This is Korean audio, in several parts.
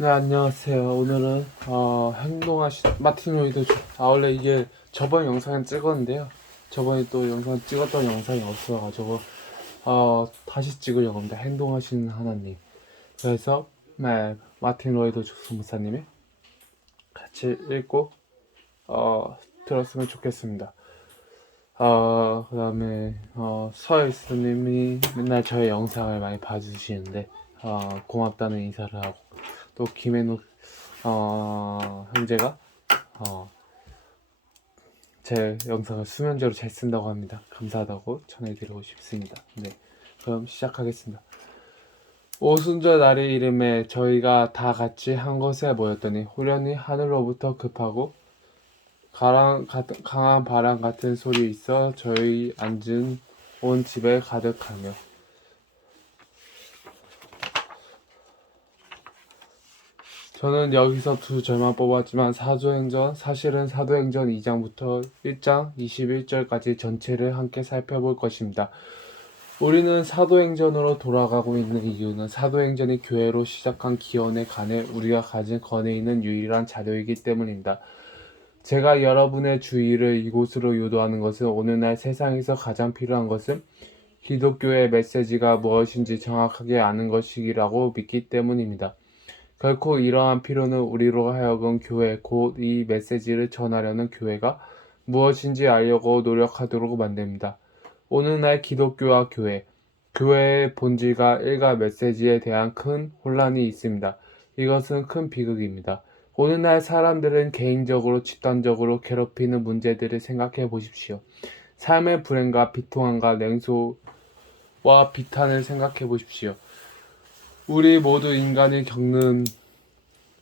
네, 안녕하세요. 오늘은 행동하신 마틴 로이드 원래 이게 저번 영상에 찍었는데요. 저번에 또 영상 찍었던 영상이 없어가지고 다시 찍으려고 합니다. 행동하시는 하나님. 그래서 네, 마틴 로이드 조스 목사님이 같이 읽고 들었으면 좋겠습니다. 그다음에 서일스님이 맨날 저의 영상을 많이 봐주시는데 고맙다는 인사를 하고, 또 김해노 형제가 제 영상을 수면제로 잘 쓴다고 합니다. 감사하다고 전해드리고 싶습니다. 네, 그럼 시작하겠습니다. 오순절 날의 이름에 저희가 다 같이 한 곳에 모였더니 후련히 하늘로부터 급하고 강한 바람 같은 소리 있어 저희 앉은 온 집에 가득하며, 저는 여기서 두 절만 뽑았지만 사실은 사도행전 2장부터 1장 21절까지 전체를 함께 살펴볼 것입니다. 우리는 사도행전으로 돌아가고 있는 이유는 사도행전이 교회로 시작한 기원에 관해 우리가 가진 권위 있는 유일한 자료이기 때문입니다. 제가 여러분의 주의를 이곳으로 유도하는 것은 오늘날 세상에서 가장 필요한 것은 기독교의 메시지가 무엇인지 정확하게 아는 것이라고 믿기 때문입니다. 결코 이러한 필요는 우리로 하여금 교회, 곧 이 메시지를 전하려는 교회가 무엇인지 알려고 노력하도록 만듭니다. 오늘날 기독교와 교회의 본질과 일가 메시지에 대한 큰 혼란이 있습니다. 이것은 큰 비극입니다. 오늘날 사람들은 개인적으로, 집단적으로 괴롭히는 문제들을 생각해 보십시오. 삶의 불행과 비통함과 냉소와 비탄을 생각해 보십시오. 우리 모두 인간이 겪는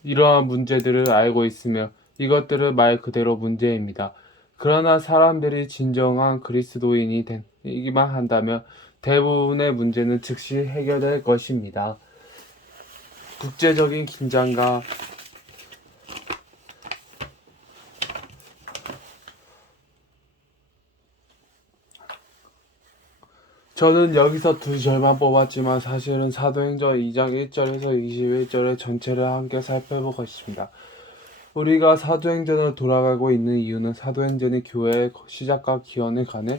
이러한 문제들을 알고 있으며 이것들은 말 그대로 문제입니다. 그러나 사람들이 진정한 그리스도인이기만 한다면 대부분의 문제는 즉시 해결될 것입니다. 국제적인 긴장과 저는 여기서 두 절만 뽑았지만 사실은 사도행전 2장 1절에서 21절의 전체를 함께 살펴볼 것입니다. 우리가 사도행전을 돌아가고 있는 이유는 사도행전이 교회의 시작과 기원에 관해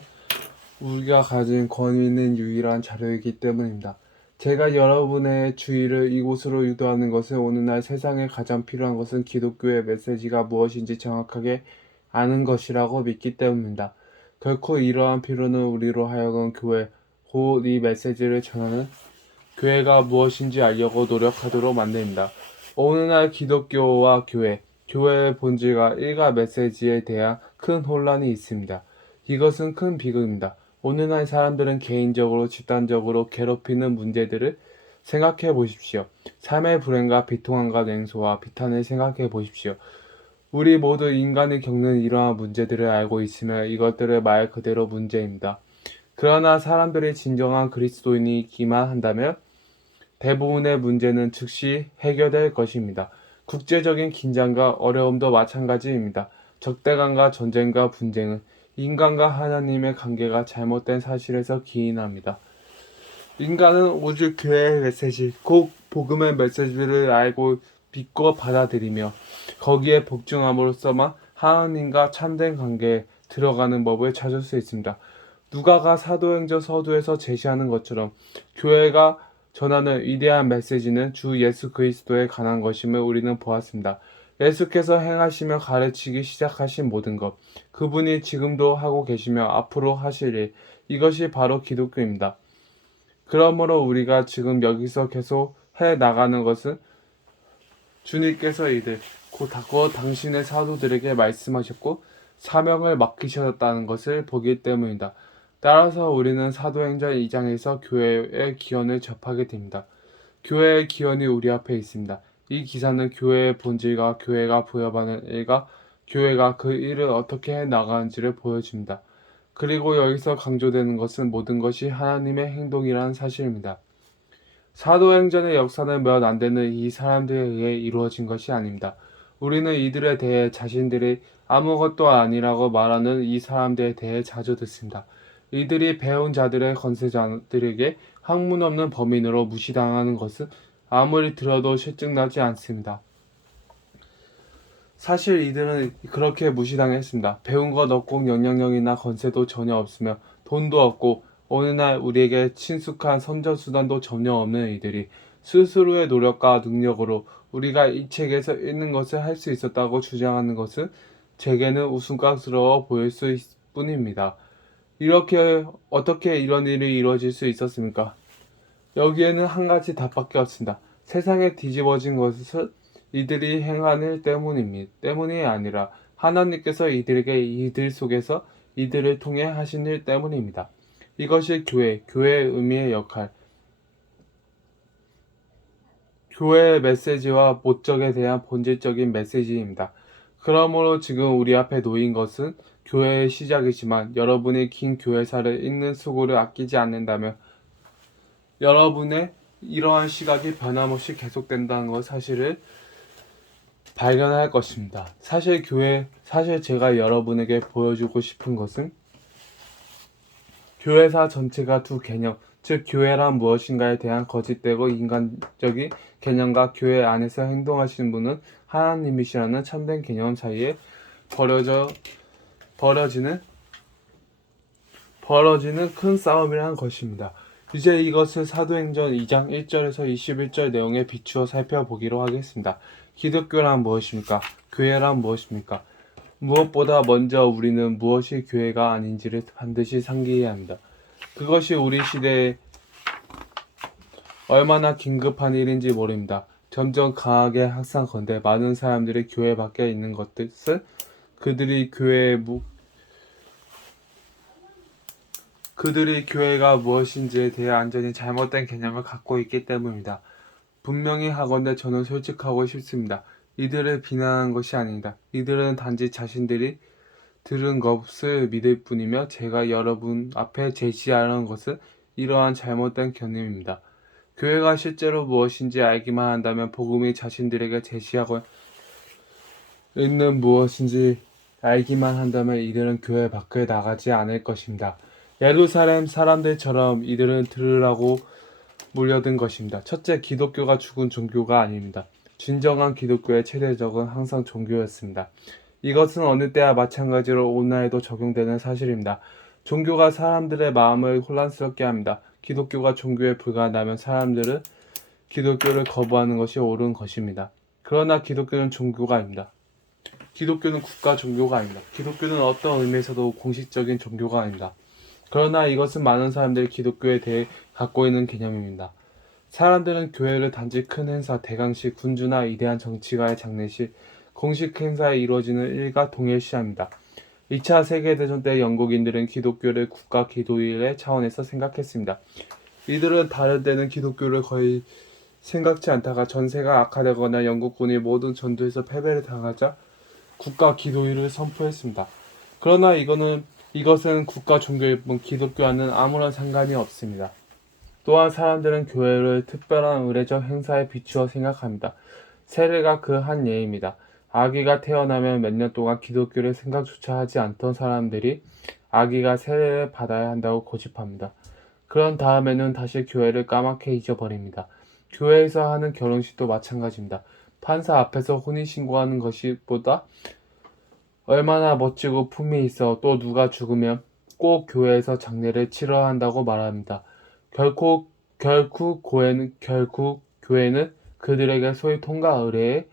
우리가 가진 권위 있는 유일한 자료이기 때문입니다. 제가 여러분의 주의를 이곳으로 유도하는 것은 오늘날 세상에 가장 필요한 것은 기독교의 메시지가 무엇인지 정확하게 아는 것이라고 믿기 때문입니다. 결코 이러한 필요는 우리로 하여금 교회, 곧 이 메시지를 전하는 교회가 무엇인지 알려고 노력하도록 만듭니다. 오늘날 기독교와 교회의 본질과 일가 메시지에 대한 큰 혼란이 있습니다. 이것은 큰 비극입니다. 오늘날 사람들은 개인적으로, 집단적으로 괴롭히는 문제들을 생각해 보십시오. 삶의 불행과 비통함과 냉소와 비탄을 생각해 보십시오. 우리 모두 인간이 겪는 이러한 문제들을 알고 있으며 이것들을 말 그대로 문제입니다. 그러나 사람들이 진정한 그리스도인이기만 한다면 대부분의 문제는 즉시 해결될 것입니다. 국제적인 긴장과 어려움도 마찬가지입니다. 적대감과 전쟁과 분쟁은 인간과 하나님의 관계가 잘못된 사실에서 기인합니다. 인간은 오직 교회의 메시지, 곧 복음의 메시지를 알고 믿고 받아들이며 거기에 복종함으로써만 하나님과 참된 관계에 들어가는 법을 찾을 수 있습니다. 누가가 사도행전 서두에서 제시하는 것처럼 교회가 전하는 위대한 메시지는 주 예수 그리스도에 관한 것임을 우리는 보았습니다. 예수께서 행하시며 가르치기 시작하신 모든 것, 그분이 지금도 하고 계시며 앞으로 하실 일, 이것이 바로 기독교입니다. 그러므로 우리가 지금 여기서 계속 해 나가는 것은 주님께서 곧 당신의 사도들에게 말씀하셨고 사명을 맡기셨다는 것을 보기 때문이다. 따라서 우리는 사도행전 2장에서 교회의 기원을 접하게 됩니다. 교회의 기원이 우리 앞에 있습니다. 이 기사는 교회의 본질과 교회가 부여받는 일과 교회가 그 일을 어떻게 해 나가는지를 보여줍니다. 그리고 여기서 강조되는 것은 모든 것이 하나님의 행동이라는 사실입니다. 사도행전의 역사는 몇 안 되는 이 사람들에 의해 이루어진 것이 아닙니다. 우리는 이들에 대해 자신들이 아무것도 아니라고 말하는 이 사람들에 대해 자주 듣습니다. 이들이 배운 자들의 권세자들에게 학문 없는 범인으로 무시당하는 것은 아무리 들어도 실증나지 않습니다. 사실 이들은 그렇게 무시당했습니다. 배운 것 없고 영향력이나 건세도 전혀 없으며 돈도 없고 어느 날 우리에게 친숙한 선전수단도 전혀 없는 이들이 스스로의 노력과 능력으로 우리가 이 책에서 읽는 것을 할 수 있었다고 주장하는 것은 제게는 웃음가스러워 보일 수 뿐입니다. 이렇게 어떻게 이런 일이 이루어질 수 있었습니까? 여기에는 한 가지 답밖에 없습니다. 세상에 뒤집어진 것은 이들이 행한 일 때문이 아니라 하나님께서 이들에게 이들 속에서 이들을 통해 하신 일 때문입니다. 이것이 교회의 의미의 역할, 교회의 메시지와 목적에 대한 본질적인 메시지입니다. 그러므로 지금 우리 앞에 놓인 것은 교회의 시작이지만 여러분이 긴 교회사를 읽는 수고를 아끼지 않는다면 여러분의 이러한 시각이 변함없이 계속된다는 것 사실을 발견할 것입니다. 사실 제가 여러분에게 보여주고 싶은 것은 교회사 전체가 두 개념, 즉 교회란 무엇인가에 대한 거짓되고 인간적인 개념과 교회 안에서 행동하시는 분은 하나님이시라는 참된 개념 사이에 벌어지는 큰 싸움이라는 것입니다. 이제 이것을 사도행전 2장 1절에서 21절 내용에 비추어 살펴보기로 하겠습니다. 기독교란 무엇입니까? 교회란 무엇입니까? 무엇보다 먼저 우리는 무엇이 교회가 아닌지를 반드시 상기해야 합니다. 그것이 우리 시대에 얼마나 긴급한 일인지 모릅니다. 점점 강하게 확산컨대 많은 사람들이 교회 밖에 있는 것은 그들이 교회가 무엇인지에 대해 완전히 잘못된 개념을 갖고 있기 때문입니다. 분명히 하건대 저는 솔직하고 싶습니다. 이들을 비난하는 것이 아닙니다. 이들은 단지 자신들이 들은 것을 믿을 뿐이며 제가 여러분 앞에 제시하려는 것은 이러한 잘못된 개념입니다. 교회가 실제로 무엇인지 알기만 한다면 복음이 자신들에게 제시하고 있는 무엇인지 알기만 한다면 이들은 교회 밖에 나가지 않을 것입니다. 예루살렘 사람들처럼 이들은 들으라고 몰려든 것입니다. 첫째, 기독교가 죽은 종교가 아닙니다. 진정한 기독교의 최대적은 항상 종교였습니다. 이것은 어느 때와 마찬가지로 오늘날에도 적용되는 사실입니다. 종교가 사람들의 마음을 혼란스럽게 합니다. 기독교가 종교에 불과하다면 사람들은 기독교를 거부하는 것이 옳은 것입니다. 그러나 기독교는 종교가 아닙니다. 기독교는 국가 종교가 아닙니다. 기독교는 어떤 의미에서도 공식적인 종교가 아닙니다. 그러나 이것은 많은 사람들이 기독교에 대해 갖고 있는 개념입니다. 사람들은 교회를 단지 큰 행사, 대강식, 군주나 위대한 정치가의 장례식, 공식 행사에 이루어지는 일과 동일시합니다. 2차 세계대전 때 영국인들은 기독교를 국가 기도일의 차원에서 생각했습니다. 이들은 다른 때는 기독교를 거의 생각지 않다가 전세가 악화되거나 영국군이 모든 전투에서 패배를 당하자 국가 기도일을 선포했습니다. 그러나 이것은 국가 종교일 뿐 기독교와는 아무런 상관이 없습니다. 또한 사람들은 교회를 특별한 의례적 행사에 비추어 생각합니다. 세례가 그 한 예입니다. 아기가 태어나면 몇 년 동안 기독교를 생각조차 하지 않던 사람들이 아기가 세례를 받아야 한다고 고집합니다. 그런 다음에는 다시 교회를 까맣게 잊어버립니다. 교회에서 하는 결혼식도 마찬가지입니다. 판사 앞에서 혼인신고하는 것보다 얼마나 멋지고 품이 있어 또 누가 죽으면 꼭 교회에서 장례를 치러야 한다고 말합니다. 결국 교회는 그들에게 소위 통과 의례의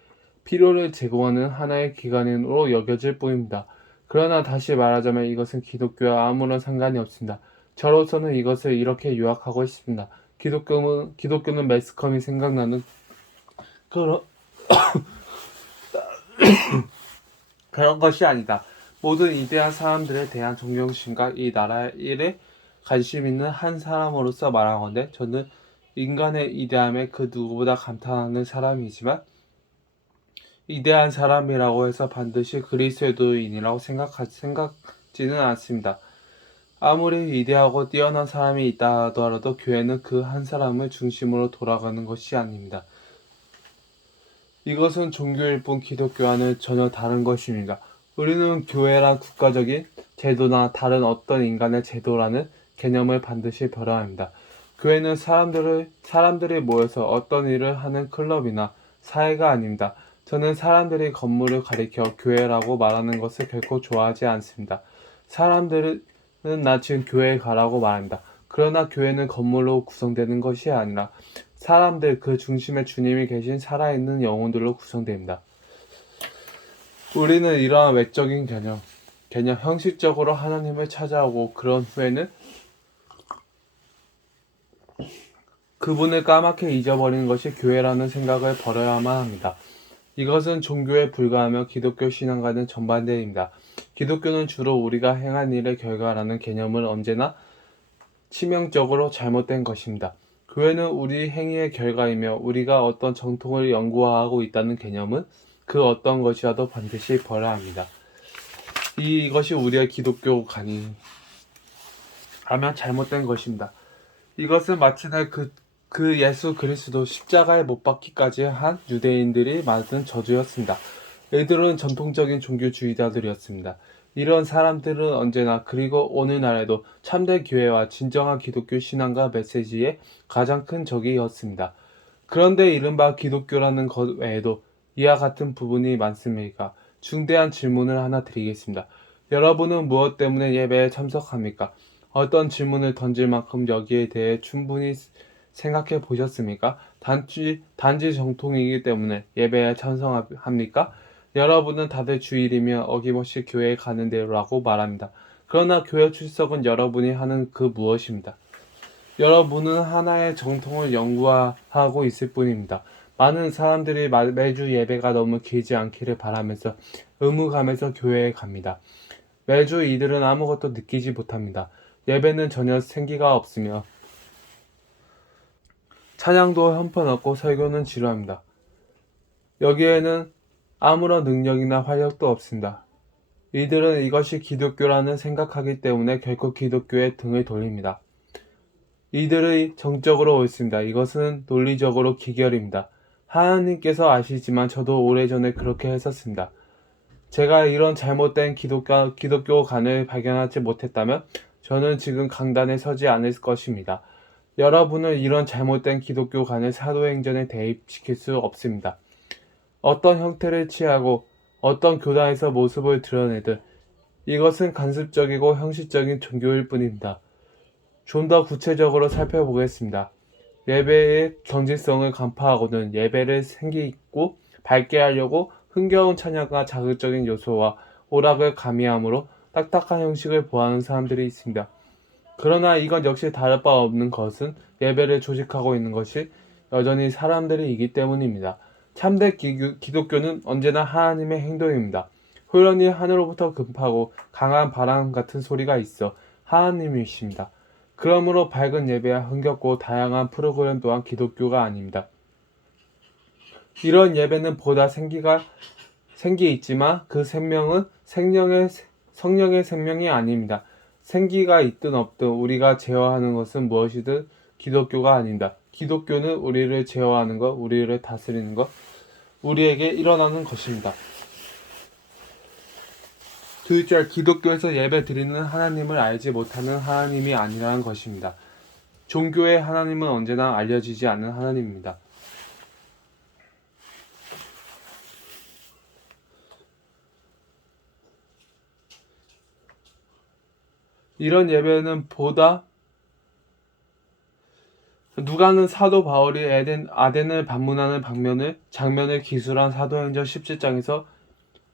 필요를 제공하는 하나의 기관으로 여겨질 뿐입니다. 그러나 다시 말하자면 이것은 기독교와 아무런 상관이 없습니다. 저로서는 이것을 이렇게 요약하고 싶습니다. 기독교는 매스컴이 생각나는 그런 것이 아니다. 모든 이대한 사람들에 대한 존경심과 이 나라의 일에 관심 있는 한 사람으로서 말하건대 저는 인간의 이대함에 그 누구보다 감탄하는 사람이지만 이대한 사람이라고 해서 반드시 그리스도인이라고 생각지는 않습니다. 아무리 위대하고 뛰어난 사람이 있다 하더라도 교회는 그 한 사람을 중심으로 돌아가는 것이 아닙니다. 이것은 종교일 뿐 기독교와는 전혀 다른 것입니다. 우리는 교회란 국가적인 제도나 다른 어떤 인간의 제도라는 개념을 반드시 버려야 합니다. 교회는 사람들이 모여서 어떤 일을 하는 클럽이나 사회가 아닙니다. 저는 사람들이 건물을 가리켜 교회라고 말하는 것을 결코 좋아하지 않습니다. 사람들은 나 지금 교회에 가라고 말합니다. 그러나 교회는 건물로 구성되는 것이 아니라 사람들 그 중심에 주님이 계신 살아있는 영혼들로 구성됩니다. 우리는 이러한 외적인 개념, 형식적으로 하나님을 찾아오고 그런 후에는 그분을 까맣게 잊어버리는 것이 교회라는 생각을 버려야만 합니다. 이것은 종교에 불과하며 기독교 신앙과는 정반대입니다. 기독교는 주로 우리가 행한 일의 결과라는 개념을 언제나 치명적으로 잘못된 것입니다. 교회는 우리 행위의 결과이며 우리가 어떤 정통을 연구하고 있다는 개념은 그 어떤 것이라도 반드시 버려야 합니다. 이것이 우리의 기독교관이 하면 잘못된 것입니다. 이것은 마침내 그 예수 그리스도 십자가에 못 박기까지 한 유대인들이 만든 저주였습니다. 이들은 전통적인 종교주의자들이었습니다. 이런 사람들은 언제나 그리고 오늘날에도 참된 교회와 진정한 기독교 신앙과 메시지의 가장 큰 적이었습니다. 그런데 이른바 기독교라는 것 외에도 이와 같은 부분이 많습니까? 중대한 질문을 하나 드리겠습니다. 여러분은 무엇 때문에 예배에 참석합니까? 어떤 질문을 던질 만큼 여기에 대해 충분히 생각해 보셨습니까? 단지 정통이기 때문에 예배에 참석합니까? 여러분은 다들 주일이며 어김없이 교회에 가는 대로라고 말합니다. 그러나 교회 출석은 여러분이 하는 그 무엇입니다. 여러분은 하나의 정통을 연구하고 있을 뿐입니다. 많은 사람들이 매주 예배가 너무 길지 않기를 바라면서 의무감에서 교회에 갑니다. 매주 이들은 아무것도 느끼지 못합니다. 예배는 전혀 생기가 없으며 찬양도 형편없고 설교는 지루합니다. 여기에는 아무런 능력이나 활력도 없습니다. 이들은 이것이 기독교라는 생각하기 때문에 결코 기독교에 등을 돌립니다. 이들의 정적으로 옳습니다. 이것은 논리적으로 기결입니다. 하나님께서 아시지만 저도 오래전에 그렇게 했었습니다. 제가 이런 잘못된 기독교관을 발견하지 못했다면 저는 지금 강단에 서지 않을 것입니다. 여러분은 이런 잘못된 기독교관을 사도행전에 대입시킬 수 없습니다. 어떤 형태를 취하고 어떤 교단에서 모습을 드러내든 이것은 간습적이고 형식적인 종교일 뿐입니다. 좀 더 구체적으로 살펴보겠습니다. 예배의 경직성을 간파하고는 예배를 생기있고 밝게 하려고 흥겨운 찬양과 자극적인 요소와 오락을 가미함으로 딱딱한 형식을 보하는 사람들이 있습니다. 그러나 이건 역시 다를 바 없는 것은 예배를 조직하고 있는 것이 여전히 사람들이기 때문입니다. 참된 기독교는 언제나 하나님의 행동입니다. 호련히 하늘로부터 급하고 강한 바람 같은 소리가 있어 하나님이십니다. 그러므로 밝은 예배와 흥겹고 다양한 프로그램 또한 기독교가 아닙니다. 이런 예배는 보다 생기 있지만 그 생명은 성령의 생명이 아닙니다. 생기가 있든 없든 우리가 제어하는 것은 무엇이든 기독교가 아닙니다. 기독교는 우리를 제어하는 것, 우리를 다스리는 것, 우리에게 일어나는 것입니다. 둘째, 기독교에서 예배 드리는 하나님을 알지 못하는 하나님이 아니라는 것입니다. 종교의 하나님은 언제나 알려지지 않는 하나님입니다. 이런 예배는 보다 누가는 사도 바울이 아덴을 방문하는 장면을 기술한 사도행전 17장에서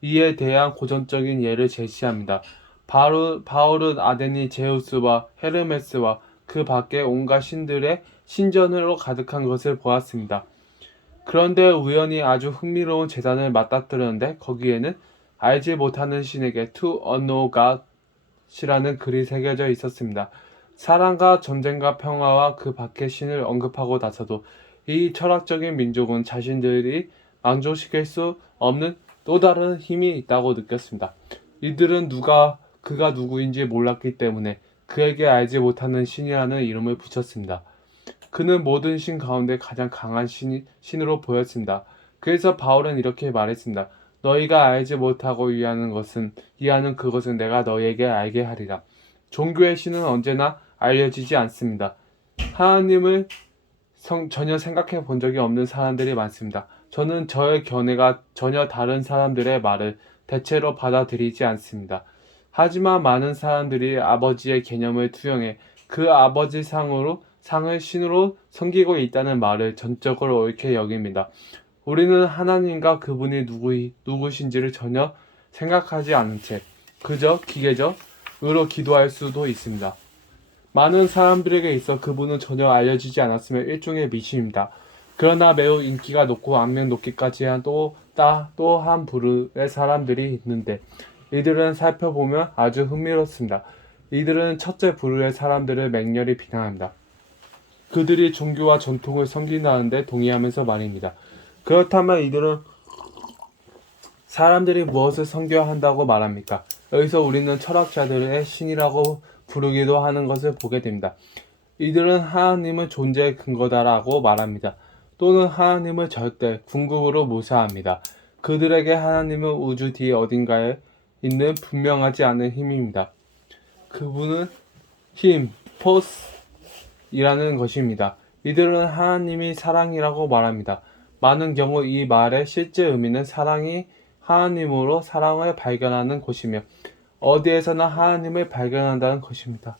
이에 대한 고전적인 예를 제시합니다. 바울은 아덴이 제우스와 헤르메스와 그 밖의 온갖 신들의 신전으로 가득한 것을 보았습니다. 그런데 우연히 아주 흥미로운 제단을 맞닥뜨렸는데 거기에는 알지 못하는 신에게 To unknown God이라는 글이 새겨져 있었습니다. 사랑과 전쟁과 평화와 그 밖의 신을 언급하고 나서도 이 철학적인 민족은 자신들이 만족시킬 수 없는 또 다른 힘이 있다고 느꼈습니다. 이들은 그가 누구인지 몰랐기 때문에 그에게 알지 못하는 신이라는 이름을 붙였습니다. 그는 모든 신 가운데 가장 강한 신으로 보였습니다. 그래서 바울은 이렇게 말했습니다. 너희가 알지 못하고 이해하는 그것은 내가 너희에게 알게 하리라. 종교의 신은 언제나 알려지지 않습니다. 하나님을 전혀 생각해 본 적이 없는 사람들이 많습니다. 저는 저의 견해가 전혀 다른 사람들의 말을 대체로 받아들이지 않습니다. 하지만 많은 사람들이 아버지의 개념을 투영해 그 아버지 상을 신으로 섬기고 있다는 말을 전적으로 옳게 여깁니다. 우리는 하나님과 그분이 누구신지를 전혀 생각하지 않은 채 그저 기계적으로 기도할 수도 있습니다. 많은 사람들에게 있어 그분은 전혀 알려지지 않았으며 일종의 미신입니다. 그러나 매우 인기가 높고 악명 높기까지 한 또 한 부류의 사람들이 있는데 이들은 살펴보면 아주 흥미롭습니다. 이들은 첫째 부류의 사람들을 맹렬히 비난합니다. 그들이 종교와 전통을 섬긴다는데 동의하면서 말입니다. 그렇다면 이들은 사람들이 무엇을 섬겨야 한다고 말합니까? 여기서 우리는 철학자들의 신이라고 부르기도 하는 것을 보게 됩니다. 이들은 하나님을 존재의 근거다라고 말합니다. 또는 하나님을 절대, 궁극으로 묘사합니다. 그들에게 하나님은 우주 뒤 어딘가에 있는 분명하지 않은 힘입니다. 그분은 힘, 포스이라는 것입니다. 이들은 하나님이 사랑이라고 말합니다. 많은 경우 이 말의 실제 의미는 사랑이 하나님으로 사랑을 발견하는 것이며 어디에서나 하나님을 발견한다는 것입니다.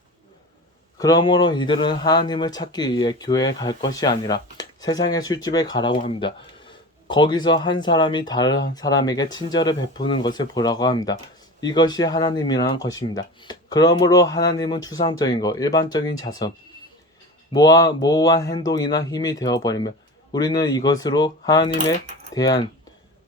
그러므로 이들은 하나님을 찾기 위해 교회에 갈 것이 아니라 세상의 술집에 가라고 합니다. 거기서 한 사람이 다른 사람에게 친절을 베푸는 것을 보라고 합니다. 이것이 하나님이라는 것입니다. 그러므로 하나님은 추상적인 것, 일반적인 자선, 모호한 행동이나 힘이 되어버리며 우리는 이것으로 하나님에 대한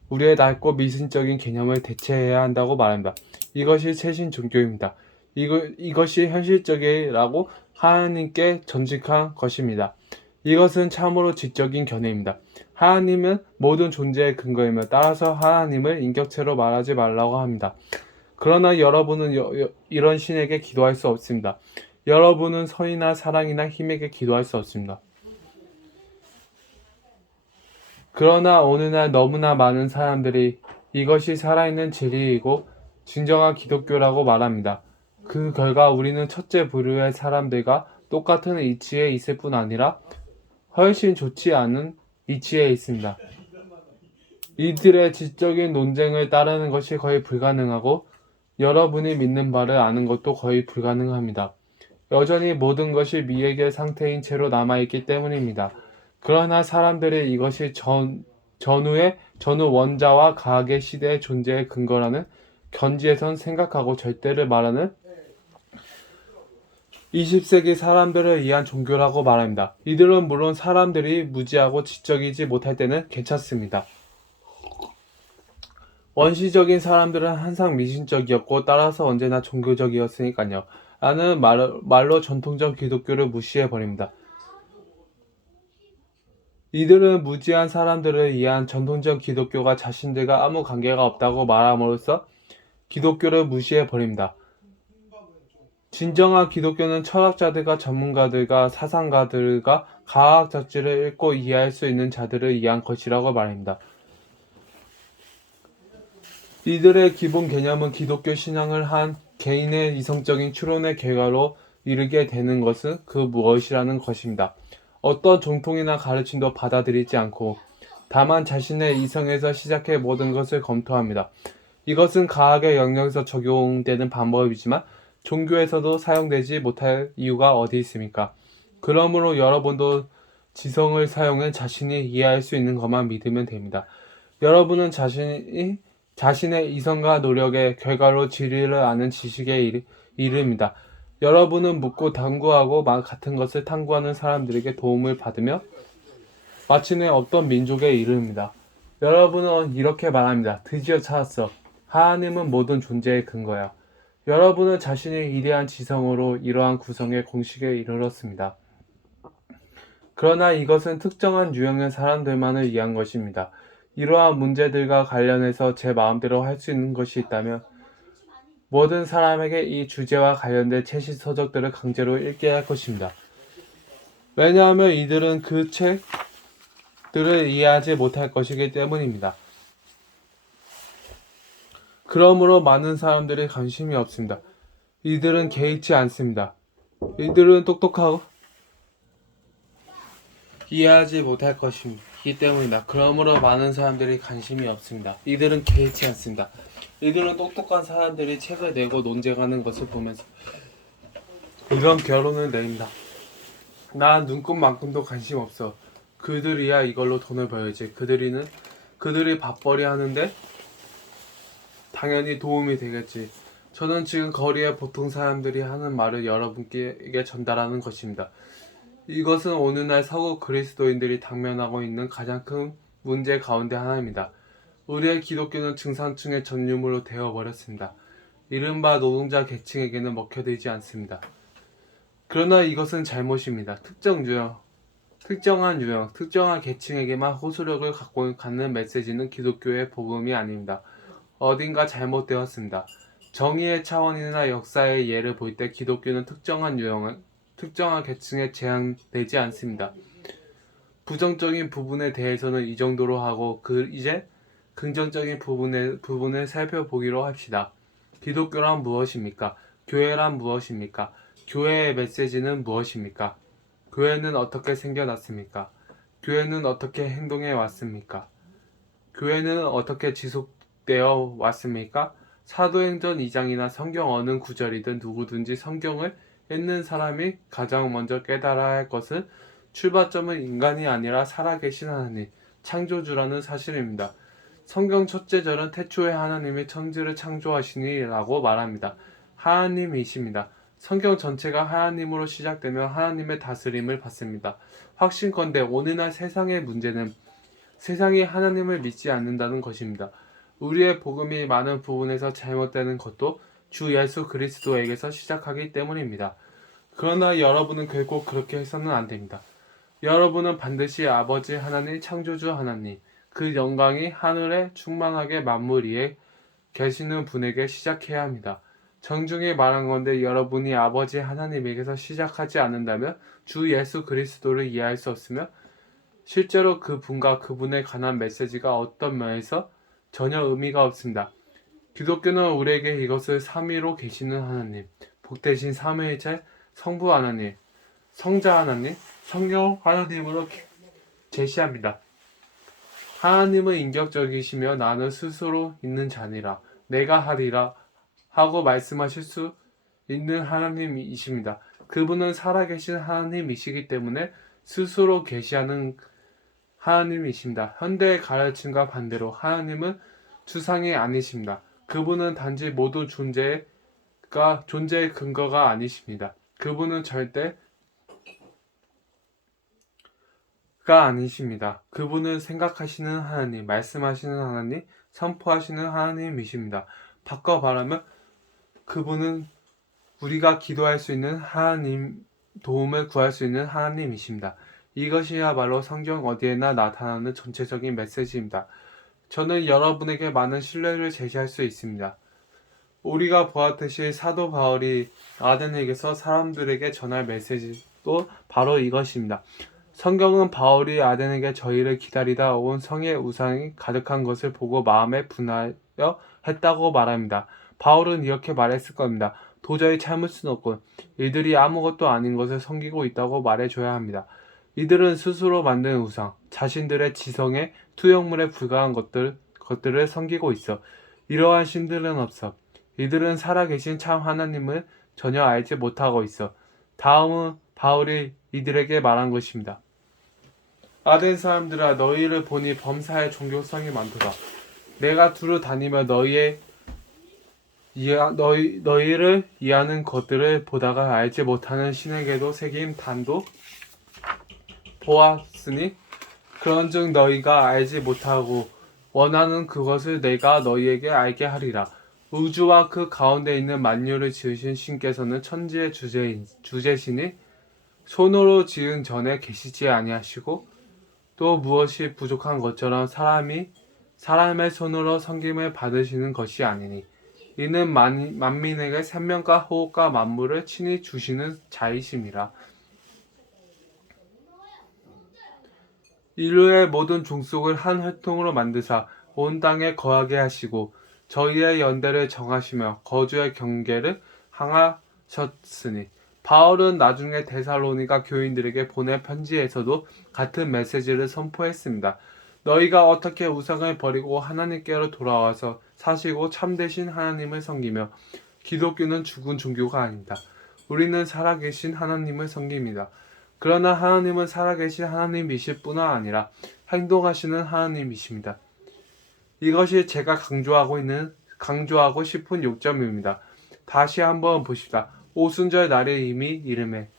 우리의 낮고 미신적인 개념을 대체해야 한다고 말합니다. 이것이 최신 종교입니다. 이것이 현실적이라고 하나님께 전직한 것입니다. 이것은 참으로 지적인 견해입니다. 하나님은 모든 존재의 근거이며 따라서 하나님을 인격체로 말하지 말라고 합니다. 그러나 여러분은 이런 신에게 기도할 수 없습니다. 여러분은 선이나 사랑이나 힘에게 기도할 수 없습니다. 그러나 오늘날 너무나 많은 사람들이 이것이 살아있는 진리이고 진정한 기독교라고 말합니다. 그 결과 우리는 첫째 부류의 사람들과 똑같은 위치에 있을 뿐 아니라 훨씬 좋지 않은 위치에 있습니다. 이들의 지적인 논쟁을 따르는 것이 거의 불가능하고 여러분이 믿는 바를 아는 것도 거의 불가능합니다. 여전히 모든 것이 미해결 상태인 채로 남아있기 때문입니다. 그러나 사람들이 이것이 전후 원자와 과학의 시대의 존재의 근거라는 견지에선 생각하고 절대를 말하는 20세기 사람들을 위한 종교라고 말합니다. 이들은 물론 사람들이 무지하고 지적이지 못할 때는 괜찮습니다. 원시적인 사람들은 항상 미신적이었고 따라서 언제나 종교적이었으니까요. 라는 말로 전통적 기독교를 무시해버립니다. 이들은 무지한 사람들을 위한 전통적 기독교가 자신들과 아무 관계가 없다고 말함으로써 기독교를 무시해버립니다. 진정한 기독교는 철학자들과 전문가들과 사상가들과 과학 잡지를 읽고 이해할 수 있는 자들을 위한 것이라고 말합니다. 이들의 기본 개념은 기독교 신앙을 한 개인의 이성적인 추론의 결과로 이르게 되는 것은 그 무엇이라는 것입니다. 어떤 정통이나 가르침도 받아들이지 않고 다만 자신의 이성에서 시작해 모든 것을 검토합니다. 이것은 과학의 영역에서 적용되는 방법이지만 종교에서도 사용되지 못할 이유가 어디 있습니까? 그러므로 여러분도 지성을 사용해 자신이 이해할 수 있는 것만 믿으면 됩니다. 여러분은 자신의 이성과 노력의 결과로 진리를 아는 지식에 이릅니다. 여러분은 묻고 탐구하고 같은 것을 탐구하는 사람들에게 도움을 받으며 마침내 어떤 민족에 이릅니다. 여러분은 이렇게 말합니다. 드디어 찾았어. 하나님은 모든 존재의 근거야. 여러분은 자신의 위대한 지성으로 이러한 구성의 공식에 이르렀습니다. 그러나 이것은 특정한 유형의 사람들만을 위한 것입니다. 이러한 문제들과 관련해서 제 마음대로 할 수 있는 것이 있다면 모든 사람에게 이 주제와 관련된 최신 서적들을 강제로 읽게 할 것입니다. 왜냐하면 이들은 그 책들을 이해하지 못할 것이기 때문입니다. 그러므로 많은 사람들이 관심이 없습니다. 이들은 개의치 않습니다. 이들은 똑똑하고 이해하지 못할 것이기 때문이다. 그러므로 많은 사람들이 관심이 없습니다. 이들은 개의치 않습니다. 이들은 똑똑한 사람들이 책을 내고 논쟁하는 것을 보면서 이건 결론을 내린다. 난 눈꽃만큼도 관심 없어. 그들이야 이걸로 돈을 벌지. 그들이 밥벌이 하는데 당연히 도움이 되겠지. 저는 지금 거리에 보통 사람들이 하는 말을 여러분께 전달하는 것입니다. 이것은 오늘날 서구 그리스도인들이 당면하고 있는 가장 큰 문제 가운데 하나입니다. 우리의 기독교는 중산층의 전유물로 되어버렸습니다. 이른바 노동자 계층에게는 먹혀들지 않습니다. 그러나 이것은 잘못입니다. 특정한 계층에게만 호소력을 갖는 메시지는 기독교의 복음이 아닙니다. 어딘가 잘못되었습니다. 정의의 차원이나 역사의 예를 볼 때 기독교는 특정한 계층에 제한되지 않습니다. 부정적인 부분에 대해서는 이 정도로 하고 이제 긍정적인 부분을 살펴보기로 합시다. 기독교란 무엇입니까? 교회란 무엇입니까? 교회의 메시지는 무엇입니까? 교회는 어떻게 생겨났습니까? 교회는 어떻게 행동해 왔습니까? 교회는 어떻게 지속되어 왔습니까? 사도행전 2장이나 성경 어느 구절이든 누구든지 성경을 읽는 사람이 가장 먼저 깨달아야 할 것은 출발점은 인간이 아니라 살아계신 하나님, 창조주라는 사실입니다. 성경 첫째 절은 태초에 하나님이 천지를 창조하시니 라고 말합니다. 하나님이십니다. 성경 전체가 하나님으로 시작되며 하나님의 다스림을 받습니다. 확신컨대 오늘날 세상의 문제는 세상이 하나님을 믿지 않는다는 것입니다. 우리의 복음이 많은 부분에서 잘못되는 것도 주 예수 그리스도에게서 시작하기 때문입니다. 그러나 여러분은 결코 그렇게 해서는 안 됩니다. 여러분은 반드시 아버지 하나님, 창조주 하나님, 그 영광이 하늘에 충만하게 만물 위에 계시는 분에게 시작해야 합니다. 정중히 말한 건데 여러분이 아버지 하나님에게서 시작하지 않는다면 주 예수 그리스도를 이해할 수 없으며 실제로 그분과 그분에 관한 메시지가 어떤 면에서 전혀 의미가 없습니다. 기독교는 우리에게 이것을 삼위로 계시는 하나님, 복되신 삼위일체 성부 하나님, 성자 하나님, 성령 하나님으로 제시합니다. 하나님은 인격적이시며 나는 스스로 있는 자니라 내가 하리라 하고 말씀하실 수 있는 하나님이십니다. 그분은 살아계신 하나님이시기 때문에 스스로 계시하는 하나님이십니다. 현대의 가르침과 반대로 하나님은 추상이 아니십니다. 그분은 단지 모든 존재의 근거가 아니십니다. 그분은 절대가 아니십니다. 그분은 생각하시는 하나님, 말씀하시는 하나님, 선포하시는 하나님이십니다. 바꿔 말하면 그분은 우리가 기도할 수 있는 하나님, 도움을 구할 수 있는 하나님이십니다. 이것이야말로 성경 어디에나 나타나는 전체적인 메시지입니다. 저는 여러분에게 많은 신뢰를 제시할 수 있습니다. 우리가 보았듯이 사도 바울이 아덴에게서 사람들에게 전할 메시지도 바로 이것입니다. 성경은 바울이 아덴에게 저희를 기다리다 온 성의 우상이 가득한 것을 보고 마음에 분하여 했다고 말합니다. 바울은 이렇게 말했을 겁니다. 도저히 참을 수는 없고 이들이 아무것도 아닌 것을 섬기고 있다고 말해줘야 합니다. 이들은 스스로 만든 우상, 자신들의 지성의 투영물에 불과한 것들을 섬기고 있어. 이러한 신들은 없어. 이들은 살아계신 참 하나님을 전혀 알지 못하고 있어. 다음은 바울이 이들에게 말한 것입니다. 아덴 사람들아, 너희를 보니 범사에 종교성이 많도다. 내가 두루 다니며 너희를 이해하는 것들을 보다가 알지 못하는 신에게도 새긴 단도 보았으니 그런즉 너희가 알지 못하고 원하는 그것을 내가 너희에게 알게 하리라. 우주와 그 가운데 있는 만유를 지으신 신께서는 천지의 주제시니 손으로 지은 전에 계시지 아니하시고 또 무엇이 부족한 것처럼 사람의 손으로 섬김을 받으시는 것이 아니니 이는 만민에게 생명과 호흡과 만물을 친히 주시는 자이심이라. 인류의 모든 종속을 한 혈통으로 만드사 온 땅에 거하게 하시고 저희의 연대를 정하시며 거주의 경계를 항하셨으니 바울은 나중에 데살로니가 교인들에게 보낸 편지에서도 같은 메시지를 선포했습니다. 너희가 어떻게 우상을 버리고 하나님께로 돌아와서 사시고 참되신 하나님을 섬기며 기독교는 죽은 종교가 아닙니다. 우리는 살아계신 하나님을 섬깁니다. 그러나 하나님은 살아계신 하나님이실 뿐 아니라 행동하시는 하나님이십니다. 이것이 제가 강조하고 싶은 요점입니다. 다시 한번 보십시다. 오순절 날에 이미 이름에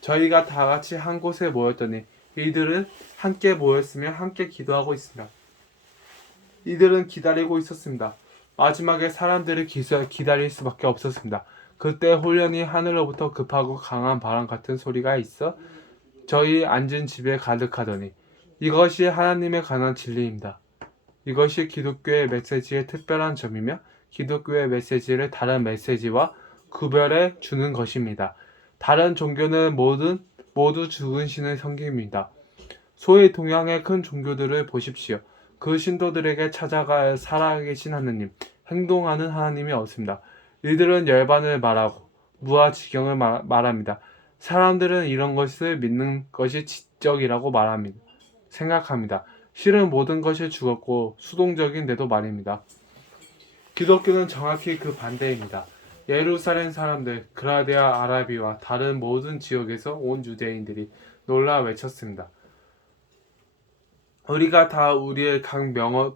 저희가 다 같이 한 곳에 모였더니 이들은 함께 모였으며 함께 기도하고 있습니다. 이들은 기다리고 있었습니다. 마지막에 사람들을 기다릴 수밖에 없었습니다. 그때 홀연히 하늘로부터 급하고 강한 바람 같은 소리가 있어 저희 앉은 집에 가득하더니 이것이 하나님에 관한 진리입니다. 이것이 기독교의 메시지의 특별한 점이며 기독교의 메시지를 다른 메시지와 구별해 주는 것입니다. 다른 종교는 모두 죽은 신을 섬깁니다. 소위 동양의 큰 종교들을 보십시오. 그 신도들에게 찾아가 살아계신 하느님, 행동하는 하나님이 없습니다. 이들은 열반을 말하고 무아지경을 말합니다. 사람들은 이런 것을 믿는 것이 지적이라고 생각합니다. 실은 모든 것이 죽었고 수동적인데도 말입니다. 기독교는 정확히 그 반대입니다. 예루살렘 사람들, 그라데아 아라비와 다른 모든 지역에서 온 유대인들이 놀라 외쳤습니다. 우리가 다 우리의 각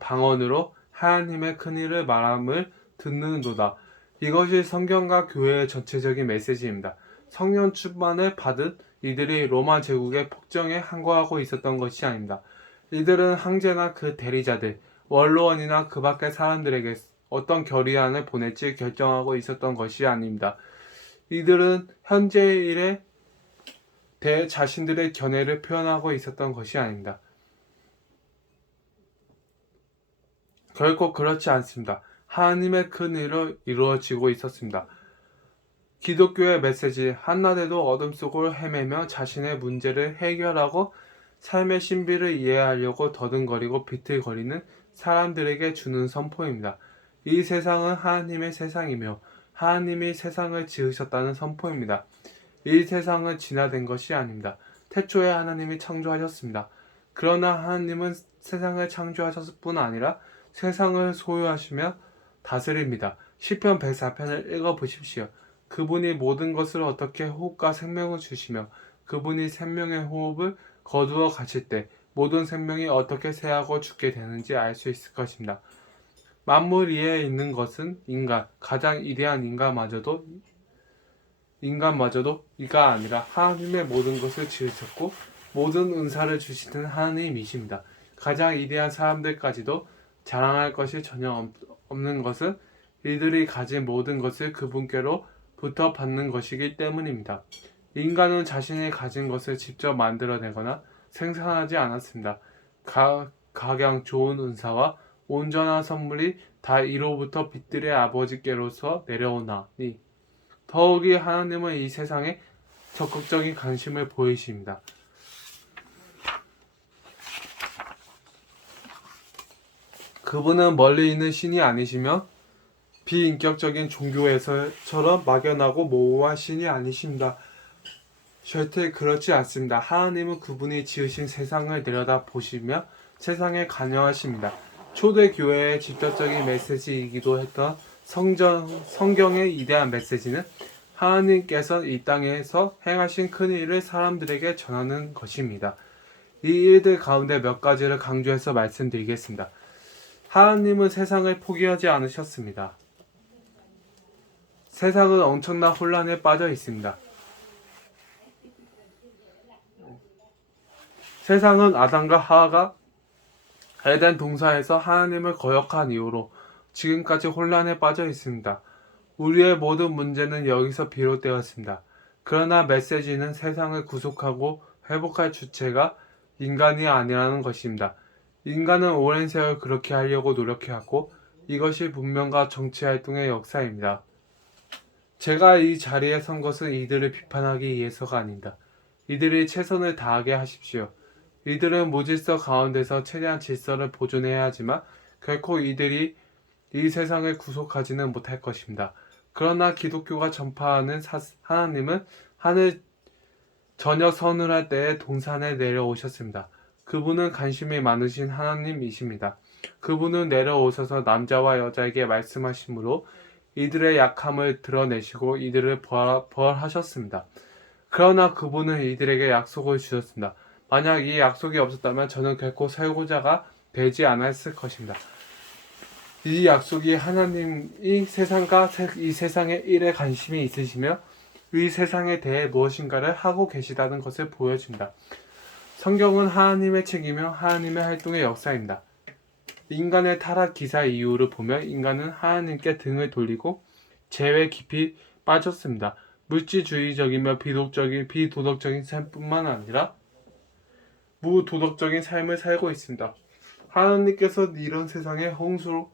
방언으로 하나님의 큰일을 말함을 듣는도다. 이것이 성경과 교회의 전체적인 메시지입니다. 성령 충만을 받은 이들이 로마 제국의 폭정에 항거하고 있었던 것이 아닙니다. 이들은 황제나 그 대리자들, 원로원이나 그 밖의 사람들에게 어떤 결의안을 보낼지 결정하고 있었던 것이 아닙니다. 이들은 현재의 일에 대해 자신들의 견해를 표현하고 있었던 것이 아닙니다. 결코 그렇지 않습니다. 하나님의 큰 일로 이루어지고 있었습니다. 기독교의 메시지, 한낮에도 어둠 속을 헤매며 자신의 문제를 해결하고 삶의 신비를 이해하려고 더듬거리고 비틀거리는 사람들에게 주는 선포입니다. 이 세상은 하나님의 세상이며 하나님이 세상을 지으셨다는 선포입니다. 이 세상은 진화된 것이 아닙니다. 태초에 하나님이 창조하셨습니다. 그러나 하나님은 세상을 창조하셨을 뿐 아니라 세상을 소유하시며 다스립니다. 시편 104편을 읽어보십시오. 그분이 모든 것을 어떻게 호흡과 생명을 주시며 그분이 생명의 호흡을 거두어 가실 때 모든 생명이 어떻게 쇠하고 죽게 되는지 알 수 있을 것입니다. 만물 위에 있는 것은 인간, 가장 위대한 인간마저도 이가 아니라 하나님의 모든 것을 지으셨고 모든 은사를 주시는 하나님이십니다. 가장 위대한 사람들까지도 자랑할 것이 전혀 없는 것은 이들이 가진 모든 것을 그분께로부터 받는 것이기 때문입니다. 인간은 자신이 가진 것을 직접 만들어내거나 생산하지 않았습니다. 각양 좋은 은사와 온전한 선물이 다 이로부터 빛들의 아버지께로서 내려오나니 더욱이 하나님은 이 세상에 적극적인 관심을 보이십니다. 그분은 멀리 있는 신이 아니시며 비인격적인 종교에서처럼 막연하고 모호한 신이 아니십니다. 절대 그렇지 않습니다. 하나님은 그분이 지으신 세상을 내려다 보시며 세상에 관여하십니다. 초대교회의 직접적인 메시지이기도 했던 성경의 위대한 메시지는 하나님께서 이 땅에서 행하신 큰 일을 사람들에게 전하는 것입니다. 이 일들 가운데 몇 가지를 강조해서 말씀드리겠습니다. 하나님은 세상을 포기하지 않으셨습니다. 세상은 엄청난 혼란에 빠져 있습니다. 세상은 아담과 하와가 에덴 동산에서 하나님을 거역한 이후로 지금까지 혼란에 빠져 있습니다. 우리의 모든 문제는 여기서 비롯되었습니다. 그러나 메시지는 세상을 구속하고 회복할 주체가 인간이 아니라는 것입니다. 인간은 오랜 세월 그렇게 하려고 노력해왔고 이것이 문명과 정치활동의 역사입니다. 제가 이 자리에 선 것은 이들을 비판하기 위해서가 아닙니다. 이들이 최선을 다하게 하십시오. 이들은 무질서 가운데서 최대한 질서를 보존해야 하지만 결코 이들이 이 세상을 구속하지는 못할 것입니다. 그러나 기독교가 전파하는 하나님은 하늘 저녁 서늘할 때에 동산에 내려오셨습니다. 그분은 관심이 많으신 하나님이십니다. 그분은 내려오셔서 남자와 여자에게 말씀하시므로 이들의 약함을 드러내시고 이들을 벌하셨습니다. 그러나 그분은 이들에게 약속을 주셨습니다. 만약 이 약속이 없었다면 저는 결코 설교자가 되지 않았을 것입니다. 이 약속이 하나님이 세상과 이 세상의 일에 관심이 있으시며 이 세상에 대해 무엇인가를 하고 계시다는 것을 보여줍니다. 성경은 하나님의 책이며 하나님의 활동의 역사입니다. 인간의 타락 기사 이후를 보면 인간은 하나님께 등을 돌리고 죄에 깊이 빠졌습니다. 물질주의적이며 비도덕적인 삶뿐만 아니라 무도덕적인 삶을 살고 있습니다. 하나님께서 이런 세상의 홍수로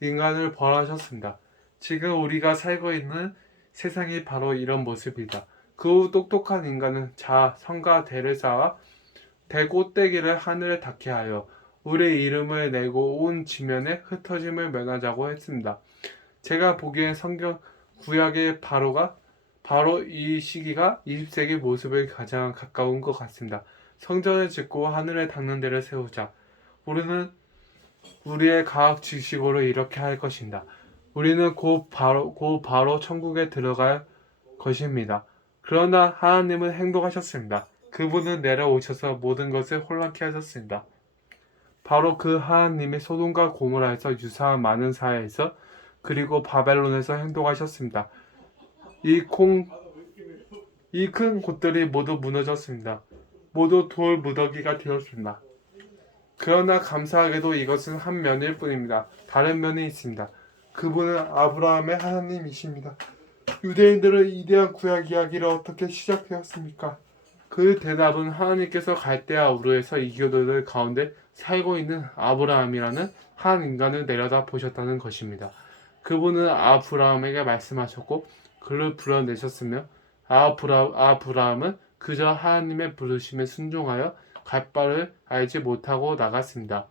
인간을 벌하셨습니다. 지금 우리가 살고 있는 세상이 바로 이런 모습이다. 그 후 똑똑한 인간은 성과 대를 쌓아 대꽃대기를 하늘에 닿게 하여 우리 이름을 내고 온 지면에 흩어짐을 면하자고 했습니다. 제가 보기엔 성경 구약의 바로 이 시기가 20세기 모습에 가장 가까운 것 같습니다. 성전을 짓고 하늘에 닿는 데를 세우자. 우리는 우리의 과학 지식으로 이렇게 할 것입니다. 우리는 곧 바로 천국에 들어갈 것입니다. 그러나 하나님은 행동하셨습니다. 그분은 내려오셔서 모든 것을 혼란케 하셨습니다. 바로 그 하나님이 소돔과 고모라에서 유사한 많은 사회에서 그리고 바벨론에서 행동하셨습니다. 이 큰 곳들이 모두 무너졌습니다. 모두 돌 무더기가 되었습니다. 그러나 감사하게도 이것은 한 면일 뿐입니다. 다른 면이 있습니다. 그분은 아브라함의 하나님이십니다. 유대인들은 이대한 구약 이야기를 어떻게 시작되었습니까? 그 대답은 하나님께서 갈대아 우르에서 이교도들 가운데 살고 있는 아브라함이라는 한 인간을 내려다 보셨다는 것입니다. 그분은 아브라함에게 말씀하셨고 그를 불러내셨으며 아브라함은 그저 하나님의 부르심에 순종하여 갈 바를 알지 못하고 나갔습니다.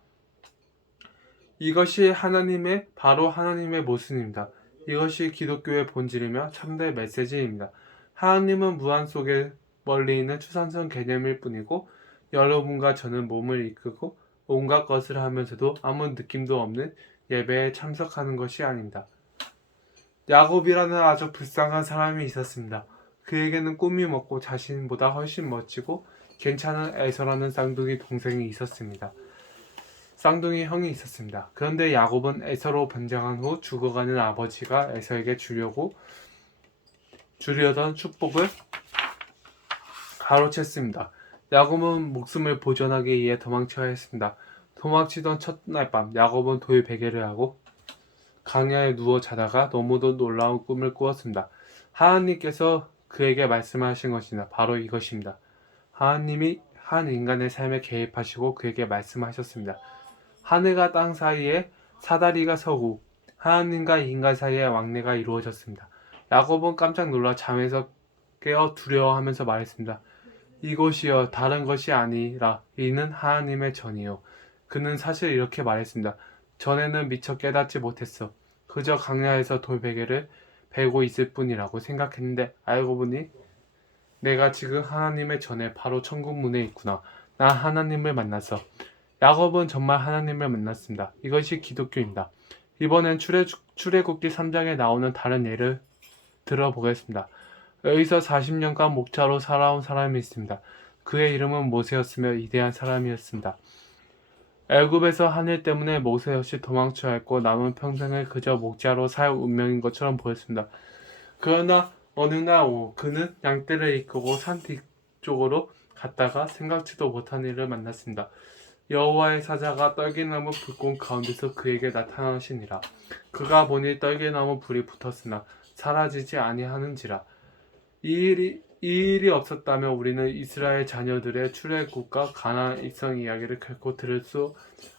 이것이 바로 하나님의 모습입니다. 이것이 기독교의 본질이며 참된 메시지입니다. 하나님은 무한 속에 멀리 있는 추상성 개념일 뿐이고 여러분과 저는 몸을 이끌고 온갖 것을 하면서도 아무 느낌도 없는 예배에 참석하는 것이 아닙니다. 야곱이라는 아주 불쌍한 사람이 있었습니다. 그에게는 꿈이 먹고 자신보다 훨씬 멋지고 괜찮은 에서라는 쌍둥이 동생이 있었습니다. 쌍둥이 형이 있었습니다. 그런데 야곱은 에서로 변장한 후 죽어가는 아버지가 에서에게 주려던 축복을 가로챘습니다. 야곱은 목숨을 보존하기 위해 도망쳐야 했습니다. 도망치던 첫날 밤 야곱은 돌 베개를 하고 강야에 누워 자다가 너무도 놀라운 꿈을 꾸었습니다. 하나님께서 그에게 말씀하신 것이나 바로 이것입니다. 하나님이 한 인간의 삶에 개입하시고 그에게 말씀하셨습니다. 하늘과 땅 사이에 사다리가 서고 하나님과 인간 사이에 왕래가 이루어졌습니다. 야곱은 깜짝 놀라 잠에서 깨어 두려워하면서 말했습니다. 이것이여 다른 것이 아니라 이는 하나님의 전이요. 그는 사실 이렇게 말했습니다. 전에는 미처 깨닫지 못했어. 그저 강야에서 돌베개를 베고 있을 뿐이라고 생각했는데 알고 보니 내가 지금 하나님의 전에 바로 천국 문에 있구나. 나 하나님을 만났어. 야곱은 정말 하나님을 만났습니다. 이것이 기독교입니다. 이번엔 출애굽기 3장에 나오는 다른 예를 들어보겠습니다. 여기서 40년간 목자로 살아온 사람이 있습니다. 그의 이름은 모세였으며 위대한 사람이었습니다. 애굽에서 한 일 때문에 모세 역시 도망쳐야 했고 남은 평생을 그저 목자로 살 운명인 것처럼 보였습니다. 그러나 어느 날 오후 그는 양떼를 이끌고 산 뒤쪽으로 갔다가 생각지도 못한 일을 만났습니다. 여호와의 사자가 떨기나무 불꽃 가운데서 그에게 나타나시니라. 그가 보니 떨기나무 불이 붙었으나 사라지지 아니하는지라. 이 일이 없었다면 우리는 이스라엘 자녀들의 출애굽과 가나안 입성 이야기를 결코 들을 수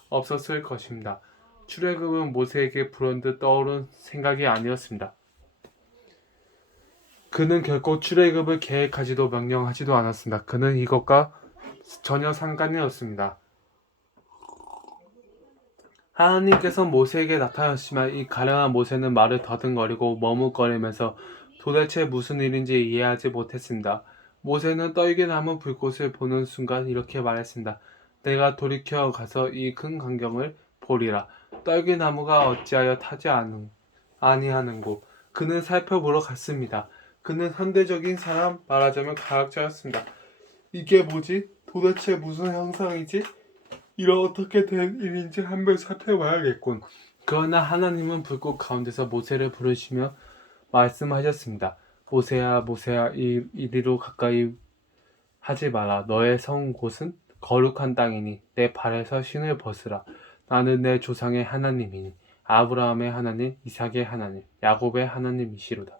없었을 것입니다. 출애굽은 모세에게 불현듯 떠오른 생각이 아니었습니다. 그는 결코 출애굽을 계획하지도 명령하지도 않았습니다. 그는 이것과 전혀 상관이 없습니다. 하나님께서 모세에게 나타나셨지만 이 가련한 모세는 말을 더듬거리고 머뭇거리면서 도대체 무슨 일인지 이해하지 못했습니다. 모세는 떨기나무 불꽃을 보는 순간 이렇게 말했습니다. 내가 돌이켜 가서 이 큰 광경을 보리라. 떨기나무가 어찌하여 타지 아니하는고. 그는 살펴보러 갔습니다. 그는 현대적인 사람, 말하자면 과학자였습니다. 이게 뭐지? 도대체 무슨 형상이지? 이런 어떻게 된 일인지 한번 살펴봐야겠군. 그러나 하나님은 불꽃 가운데서 모세를 부르시며 말씀하셨습니다. 모세야, 모세야, 이리로 가까이 하지 마라. 너의 선 곳은 거룩한 땅이니 내 발에서 신을 벗으라. 나는 내 조상의 하나님이니 아브라함의 하나님, 이삭의 하나님, 야곱의 하나님이시로다.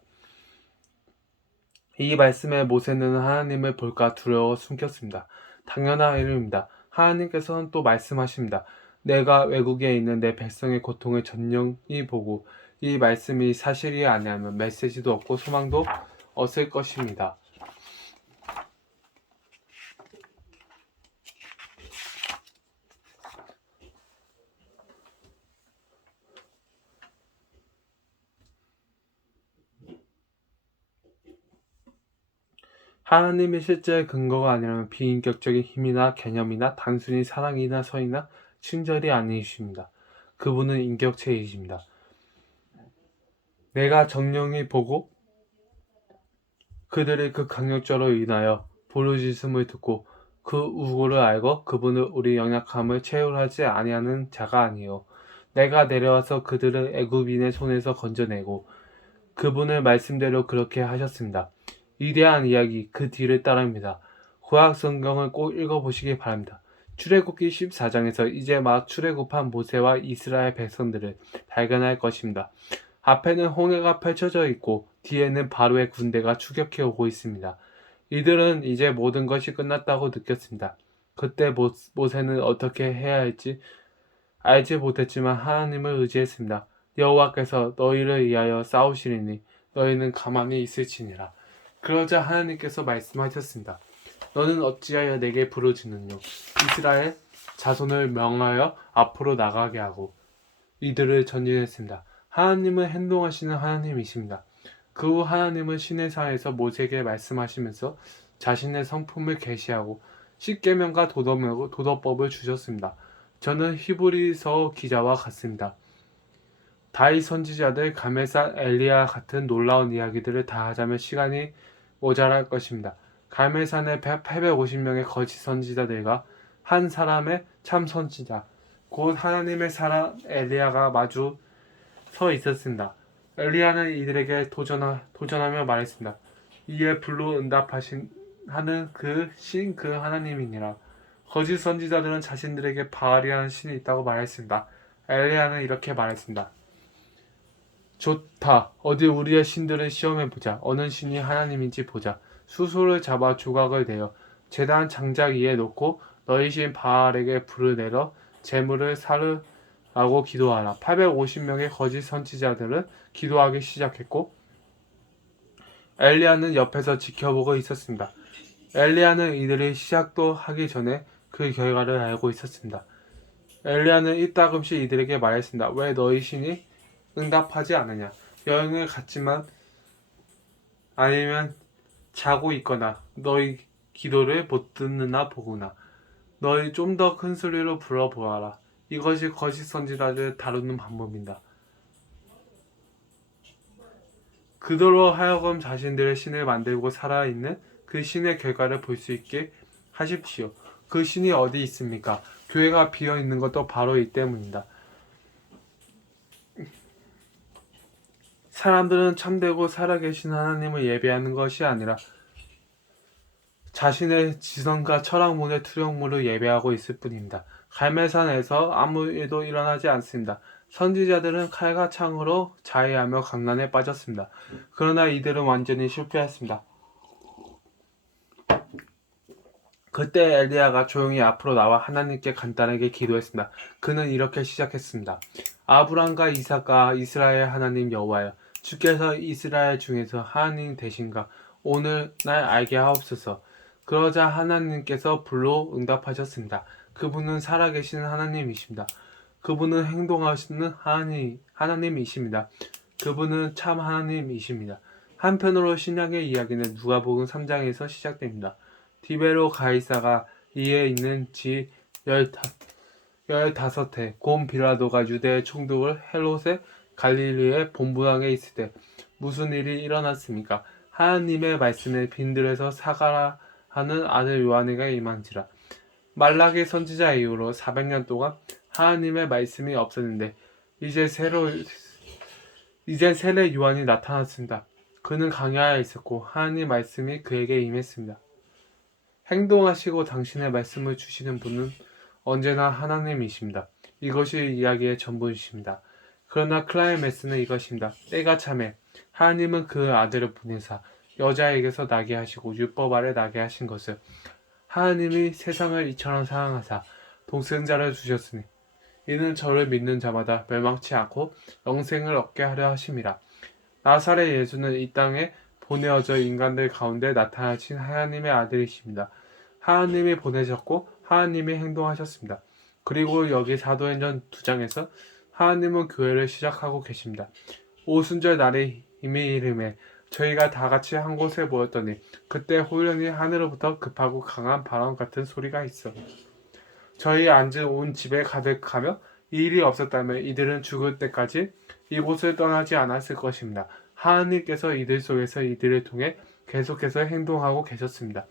이 말씀에 모세는 하나님을 볼까 두려워 숨겼습니다. 당연한 일입니다. 하나님께서는 또 말씀하십니다. 내가 외국에 있는 내 백성의 고통을 전령히 보고 이 말씀이 사실이 아니하면 메시지도 없고 소망도 없을 것입니다. 하나님의 실제 근거가 아니라면 비인격적인 힘이나 개념이나 단순히 사랑이나 선이나 친절이 아니십니다. 그분은 인격체이십니다. 내가 정령히 보고 그들의 그 강력절로 인하여 부르짖음을 듣고 그 우고를 알고 그분은 우리 연약함을 채울하지 아니하는 자가 아니요 내가 내려와서 그들을 애굽인의 손에서 건져내고 그분의 말씀대로 그렇게 하셨습니다. 위대한 이야기 그 뒤를 따릅니다. 구약 성경을 꼭 읽어보시기 바랍니다. 출애굽기 14장에서 이제 막 출애굽한 모세와 이스라엘 백성들을 발견할 것입니다. 앞에는 홍해가 펼쳐져 있고 뒤에는 바로의 군대가 추격해 오고 있습니다. 이들은 이제 모든 것이 끝났다고 느꼈습니다. 그때 모세는 어떻게 해야 할지 알지 못했지만 하나님을 의지했습니다. 여호와께서 너희를 위하여 싸우시리니 너희는 가만히 있을지니라. 그러자 하나님께서 말씀하셨습니다. 너는 어찌하여 내게 부르짖느뇨? 이스라엘 자손을 명하여 앞으로 나가게 하고 이들을 전진했습니다. 하나님은 행동하시는 하나님이십니다. 그 후 하나님은 시내산에서 모세에게 말씀하시면서 자신의 성품을 계시하고 십계명과 도덕법을 주셨습니다. 저는 히브리서 기자와 같습니다. 다윗 선지자들, 갈멜산, 엘리야 같은 놀라운 이야기들을 다 하자면 시간이 모자랄 것입니다. 갈멜산의 850명의 거짓 선지자들과 한 사람의 참 선지자, 곧 하나님의 사람 엘리야가 마주 서 있었습니다. 엘리야는 이들에게 도전하며 말했습니다. 이에 불로 하는 그 신 그 하나님이니라. 거짓 선지자들은 자신들에게 바알이라는 신이 있다고 말했습니다. 엘리야는 이렇게 말했습니다. 좋다. 어디 우리의 신들을 시험해보자. 어느 신이 하나님인지 보자. 수소를 잡아 조각을 내어 제단 장작 위에 놓고 너희 신 바알에게 불을 내려 재물을 사르라고 기도하라. 850명의 거짓 선지자들은 기도하기 시작했고 엘리야는 옆에서 지켜보고 있었습니다. 엘리야는 이들이 시작도 하기 전에 그 결과를 알고 있었습니다. 엘리야는 이따금씩 이들에게 말했습니다. 왜 너희 신이 응답하지 않느냐? 여행을 갔지만 아니면 자고 있거나 너희 기도를 못 듣느나 보구나. 너희 좀 더 큰 소리로 불어보아라. 이것이 거짓 선지자들을 다루는 방법입니다. 그들로 하여금 자신들의 신을 만들고 살아있는 그 신의 결과를 볼 수 있게 하십시오. 그 신이 어디 있습니까? 교회가 비어 있는 것도 바로 이 때문입니다. 사람들은 참되고 살아계신 하나님을 예배하는 것이 아니라 자신의 지성과 철학문의 투영물을 예배하고 있을 뿐입니다. 갈멜산에서 아무 일도 일어나지 않습니다. 선지자들은 칼과 창으로 자해하며 강난에 빠졌습니다. 그러나 이들은 완전히 실패했습니다. 그때 엘리야가 조용히 앞으로 나와 하나님께 간단하게 기도했습니다. 그는 이렇게 시작했습니다. 아브람과 이삭과 이스라엘 하나님 여호와여, 주께서 이스라엘 중에서 하나님 되신가 오늘 날 알게 하옵소서. 그러자 하나님께서 불로 응답하셨습니다. 그분은 살아계시는 하나님이십니다. 그분은 행동하시는 하나님이십니다. 그분은 참 하나님이십니다. 한편으로 신약의 이야기는 누가복음 3장에서 시작됩니다. 디베로 가이사가 이에 있는 지 15해 곰 빌라도가 유대의 총독을 헤롯의 갈릴리의 본부왕에 있을 때 무슨 일이 일어났습니까? 하나님의 말씀에 빈들에서 사가라 하는 아들 요한에게 임한지라. 말라기 선지자 이후로 400년 동안 하나님의 말씀이 없었는데 이제 세례 요한이 나타났습니다. 그는 강야에 있었고 하나님 말씀이 그에게 임했습니다. 행동하시고 당신의 말씀을 주시는 분은 언제나 하나님이십니다. 이것이 이야기의 전부이십니다. 그러나 클라이맥스는 이것입니다. 때가 차매 하나님은 그 아들을 보내사 여자에게서 나게 하시고 율법 아래 나게 하신 것을 하나님이 세상을 이처럼 사랑하사 독생자를 주셨으니 이는 저를 믿는 자마다 멸망치 않고 영생을 얻게 하려 하심이라. 나사렛 예수는 이 땅에 보내어져 인간들 가운데 나타나신 하나님의 아들이십니다. 하나님이 보내셨고 하나님이 행동하셨습니다. 그리고 여기 사도행전 2장에서 하나님은 교회를 시작하고 계십니다. 오순절 날에 이미 이름에 저희가 다 같이 한 곳에 모였더니 그때 호련히 하늘로부터 급하고 강한 바람 같은 소리가 있어 저희 앉은 온 집에 가득하며 이 일이 없었다면 이들은 죽을 때까지 이곳을 떠나지 않았을 것입니다. 하나님께서 이들 속에서 이들을 통해 계속해서 행동하고 계셨습니다.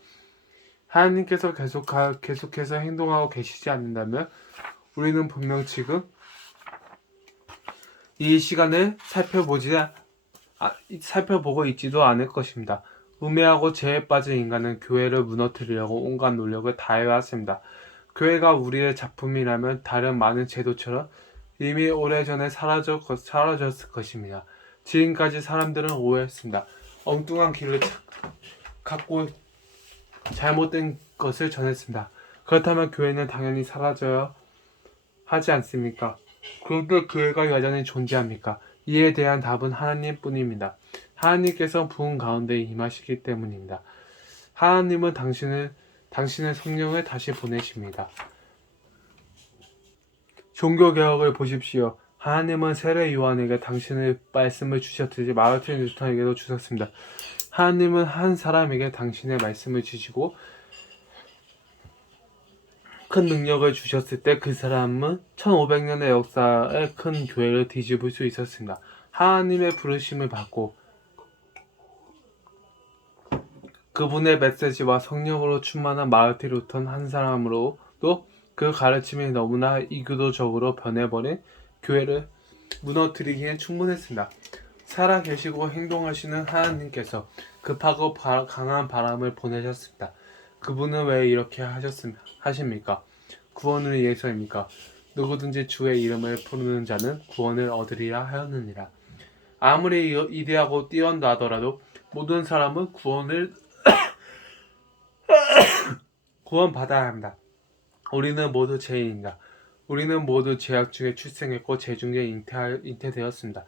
하나님께서 계속해서 행동하고 계시지 않는다면 우리는 분명 지금 이 시간을 살펴보고 있지도 않을 것입니다. 우매하고 죄에 빠진 인간은 교회를 무너뜨리려고 온갖 노력을 다해왔습니다. 교회가 우리의 작품이라면 다른 많은 제도처럼 이미 오래전에 사라졌을 것입니다. 지금까지 사람들은 오해했습니다. 엉뚱한 길을 갖고 잘못된 것을 전했습니다. 그렇다면 교회는 당연히 사라져야 하지 않습니까? 그런데 교회가 여전히 존재합니까? 이에 대한 답은 하나님뿐입니다. 하나님께서 부흥 가운데 임하시기 때문입니다. 하나님은 당신의 성령을 다시 보내십니다. 종교개혁을 보십시오. 하나님은 세례 요한에게 당신의 말씀을 주셨듯이 마르틴 루터에게도 주셨습니다. 하나님은 한 사람에게 당신의 말씀을 주시고 큰 능력을 주셨을 때 그 사람은 1500년의 역사의 큰 교회를 뒤집을 수 있었습니다. 하나님의 부르심을 받고 그분의 메시지와 성령으로 충만한 마르틴 루터는 한 사람으로도 그 가르침이 너무나 이교도적으로 변해버린 교회를 무너뜨리기엔 충분했습니다. 살아계시고 행동하시는 하나님께서 급하고 강한 바람을 보내셨습니다. 그분은 왜 이렇게 하십니까? 구원을 위해서입니까? 누구든지 주의 이름을 부르는 자는 구원을 얻으리라 하였느니라. 아무리 이대하고 뛰어나더라도 모든 사람은 구원받아야 합니다. 우리는 모두 죄인입니다. 우리는 모두 죄악 중에 출생했고 죄 중에 잉태되었습니다.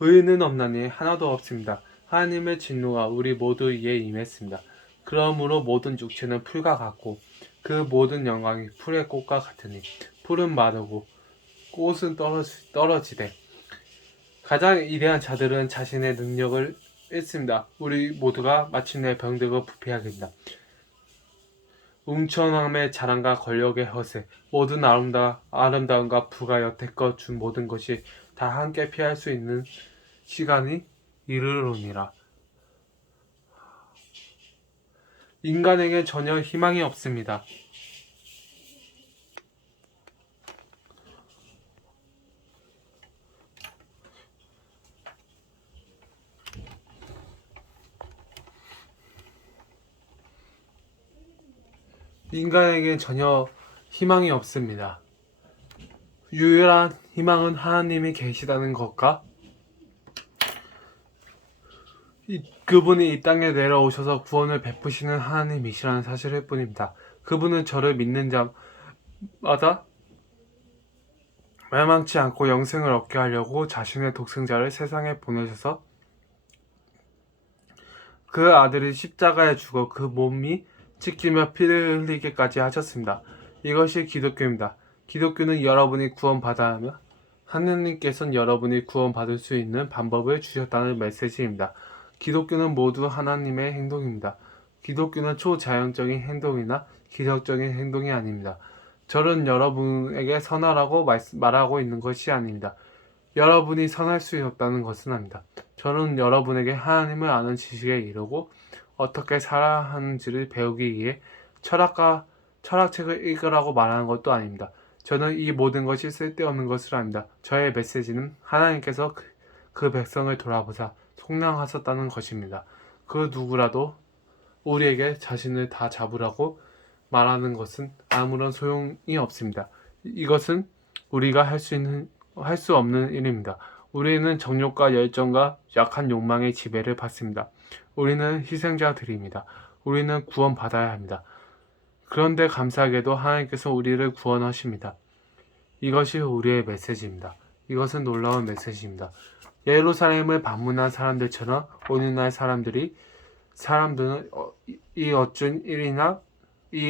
의인은 없나니 하나도 없습니다. 하나님의 진노가 우리 모두에게 임했습니다. 그러므로 모든 육체는 풀과 같고 그 모든 영광이 풀의 꽃과 같으니 풀은 마르고 꽃은 떨어지되 가장 위대한 자들은 자신의 능력을 잃습니다. 우리 모두가 마침내 병들고 부패하게 됩니다. 웅천함의 자랑과 권력의 허세, 모든 아름다움과 부가 여태껏 준 모든 것이 다 함께 피할 수 있는 시간이 이르노니라. 인간에게 전혀 희망이 없습니다. 인간에게 전혀 희망이 없습니다. 유일한 희망은 하나님이 계시다는 것과 그분이 이 땅에 내려오셔서 구원을 베푸시는 하나님이시라는 사실일 뿐입니다. 그분은 저를 믿는 자마다 멸망치 않고 영생을 얻게 하려고 자신의 독생자를 세상에 보내셔서 그 아들이 십자가에 죽어 그 몸이 찢기며 피를 흘리게까지 하셨습니다. 이것이 기독교입니다. 기독교는 여러분이 구원받아야 하며 하느님께서는 여러분이 구원받을 수 있는 방법을 주셨다는 메시지입니다. 기독교는 모두 하나님의 행동입니다. 기독교는 초자연적인 행동이나 기적적인 행동이 아닙니다. 저는 여러분에게 선하라고 말하고 있는 것이 아닙니다. 여러분이 선할 수 없다는 것은 아닙니다. 저는 여러분에게 하나님을 아는 지식에 이르고 어떻게 살아야 하는지를 배우기 위해 철학책을 읽으라고 말하는 것도 아닙니다. 저는 이 모든 것이 쓸데없는 것을 압니다. 저의 메시지는 하나님께서 그 백성을 돌아보사 속량하셨다는 것입니다. 그 누구라도 우리에게 자신을 다 잡으라고 말하는 것은 아무런 소용이 없습니다. 이것은 우리가 할 수 없는 일입니다. 우리는 정욕과 열정과 약한 욕망의 지배를 받습니다. 우리는 희생자들입니다. 우리는 구원받아야 합니다. 그런데 감사하게도 하나님께서 우리를 구원하십니다. 이것이 우리의 메시지입니다. 이것은 놀라운 메시지입니다. 예루살렘을 방문한 사람들처럼 오늘날 사람들은 이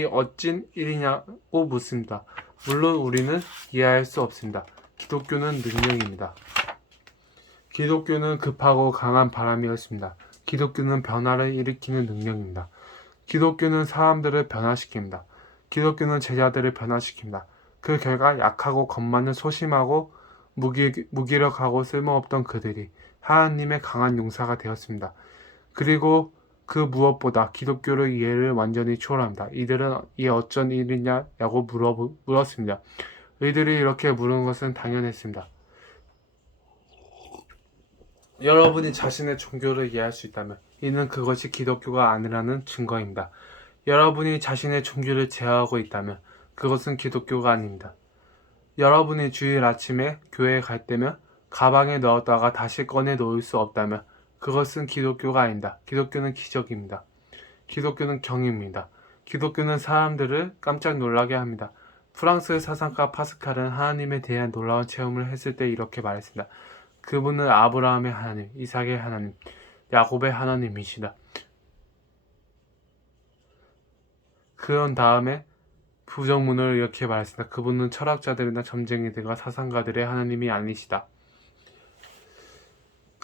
어찐 일이냐고 묻습니다. 물론 우리는 이해할 수 없습니다. 기독교는 능력입니다. 기독교는 급하고 강한 바람이었습니다. 기독교는 변화를 일으키는 능력입니다. 기독교는 사람들을 변화시킵니다. 기독교는 제자들을 변화시킵니다. 그 결과 약하고 겁 많은 소심하고 무기력하고 쓸모없던 그들이 하나님의 강한 용사가 되었습니다. 그리고 그 무엇보다 기독교의 이해를 완전히 초월합니다. 이들은 이 어쩐 일이냐고 물었습니다. 이들이 이렇게 물은 것은 당연했습니다. 여러분이 자신의 종교를 이해할 수 있다면 이는 그것이 기독교가 아니라는 증거입니다. 여러분이 자신의 종교를 제어하고 있다면 그것은 기독교가 아닙니다. 여러분이 주일 아침에 교회에 갈 때면 가방에 넣었다가 다시 꺼내 놓을 수 없다면 그것은 기독교가 아닙니다. 기독교는 기적입니다. 기독교는 경입니다. 기독교는 사람들을 깜짝 놀라게 합니다. 프랑스의 사상가 파스칼은 하나님에 대한 놀라운 체험을 했을 때 이렇게 말했습니다. 그분은 아브라함의 하나님, 이삭의 하나님, 야곱의 하나님이시다. 그런 다음에 부정문을 이렇게 말했습니다. 그분은 철학자들이나 점쟁이들과 사상가들의 하나님이 아니시다.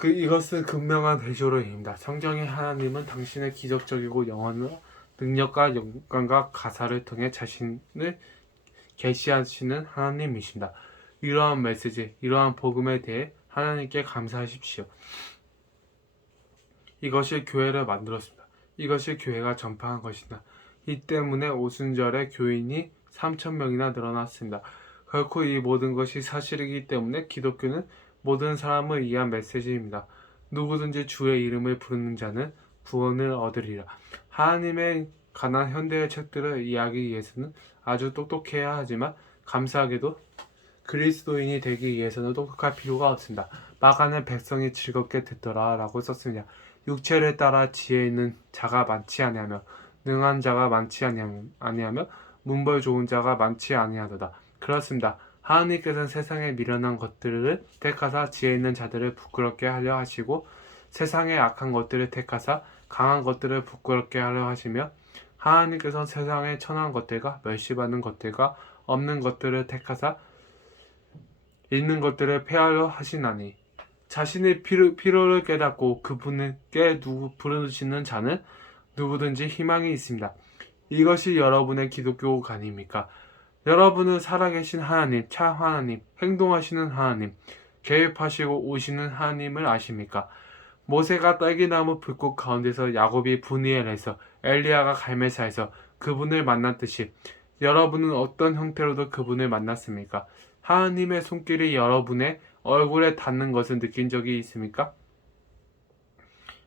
이것은 극명한 대조로입니다. 성경의 하나님은 당신의 기적적이고 영원한 능력과 영광과 가사를 통해 자신을 계시하시는 하나님이십니다. 이러한 메시지, 이러한 복음에 대해 하나님께 감사하십시오. 이것이 교회를 만들었습니다. 이것이 교회가 전파한 것이다. 이 때문에 오순절에 교인이 3,000명이나 늘어났습니다. 결코 이 모든 것이 사실이기 때문에 기독교는 모든 사람을 위한 메시지입니다. 누구든지 주의 이름을 부르는 자는 구원을 얻으리라. 하나님에 관한 현대의 책들을 이해하기 위해서는 아주 똑똑해야 하지만 감사하게도 그리스도인이 되기 위해서는 똑똑할 필요가 없습니다. 마가는 백성이 즐겁게 듣더라 라고 썼습니다. 육체를 따라 지혜 있는 자가 많지 아니하며 능한 자가 많지 아니하며 문벌 좋은 자가 많지 아니하도다. 그렇습니다. 하나님께서는 세상에 미련한 것들을 택하사 지혜 있는 자들을 부끄럽게 하려 하시고 세상의 악한 것들을 택하사 강한 것들을 부끄럽게 하려 하시며 하나님께서는 세상의 천한 것들과 멸시받는 것들과 없는 것들을 택하사 있는 것들을 폐하려 하시나니 자신의 필요를 깨닫고 그분께 부르시는 자는 누구든지 희망이 있습니다. 이것이 여러분의 기독교가 아닙니까? 여러분은 살아계신 하나님, 참 하나님, 행동하시는 하나님, 계획하시고 오시는 하나님을 아십니까? 모세가 딸기나무 불꽃 가운데서 야곱이 분이엘에서 엘리야가 갈멜사에서 그분을 만났듯이 여러분은 어떤 형태로도 그분을 만났습니까? 하나님의 손길이 여러분의 얼굴에 닿는 것을 느낀 적이 있습니까?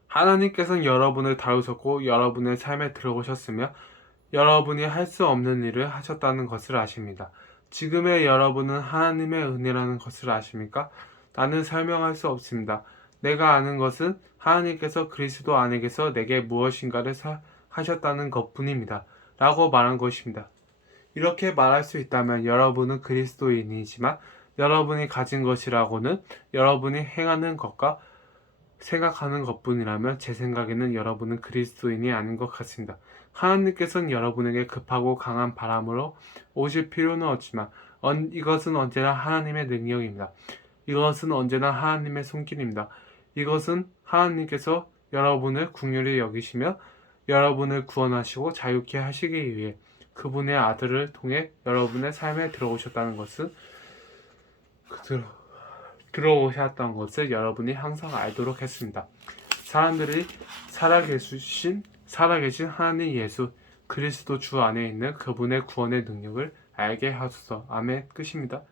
하나님께서는 여러분을 다루셨고 여러분의 삶에 들어오셨으며 여러분이 할 수 없는 일을 하셨다는 것을 아십니다. 지금의 여러분은 하나님의 은혜라는 것을 아십니까? 나는 설명할 수 없습니다. 내가 아는 것은 하나님께서 그리스도 안에게서 내게 무엇인가를 하셨다는 것뿐입니다. 라고 말한 것입니다. 이렇게 말할 수 있다면 여러분은 그리스도인이지만 여러분이 가진 것이라고는 여러분이 행하는 것과 생각하는 것뿐이라면 제 생각에는 여러분은 그리스도인이 아닌 것 같습니다. 하나님께서는 여러분에게 급하고 강한 바람으로 오실 필요는 없지만 이것은 언제나 하나님의 능력입니다. 이것은 언제나 하나님의 손길입니다. 이것은 하나님께서 여러분을 긍휼히 여기시며 여러분을 구원하시고 자유케 하시기 위해 그분의 아들을 통해 여러분의 삶에 들어오셨다는 것은 들어오셨던 것을 여러분이 항상 알도록 했습니다. 사람들이 살아계신 하나님 예수 그리스도 주 안에 있는 그분의 구원의 능력을 알게 하소서. 아멘. 끝입니다.